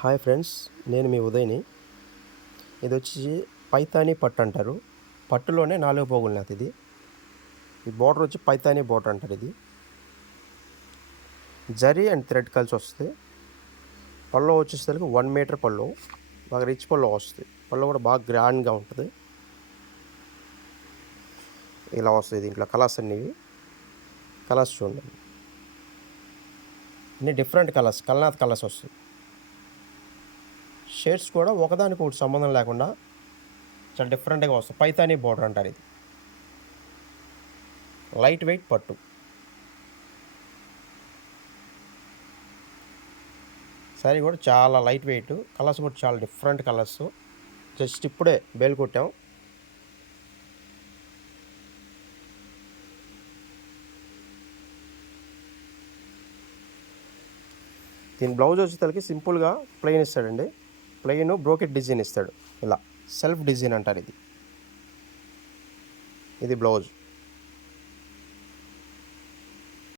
Hi friends, నేను మీ ఉదయ్ని. ఇది వచ్చి పైతానీ పట్టు అంటారు. పట్టులోనే 4 పోగులు నాది ఇది. ఈ బోర్డర్ వచ్చి పైతానీ బోర్డర్ అంటారు. ఇది జరీ అండ్ థ్రెడ్ కలిసి వస్తుంది. పళ్ళు వచ్చేసరికి 1 మీటర్ పళ్ళు, బాగా రిచ్ పళ్ళు వస్తుంది. పళ్ళు కూడా బాగా గ్రాండ్గా ఉంటుంది. ఇలా వస్తుంది. దీంట్లో కలర్స్ అన్నివి కలర్స్ చూడండి, అన్ని డిఫరెంట్ కలర్స్, కల్నాథ్ కలర్స్ వస్తాయి. షేడ్స్ కూడా ఒకదానికి ఒకటి సంబంధం లేకుండా చాలా డిఫరెంట్గా వస్తుంది. పైతానీ బోర్డర్ అంటారు. ఇది లైట్ వెయిట్ పట్టు. శారీ కూడా చాలా లైట్ వెయిట్, కలర్స్ కూడా చాలా డిఫరెంట్ కలర్స్. జస్ట్ ఇప్పుడే బేల్ కొట్టాం. దీని బ్లౌజ్ వచ్చేసరికి సింపుల్గా ప్లెయిన్ ఇస్తాడండి. ప్లెయిన్ బ్రోకెట్ డిజైన్ ఇస్తాడు. ఇలా సెల్ఫ్ డిజైన్ అంటారు. ఇది బ్లౌజ్.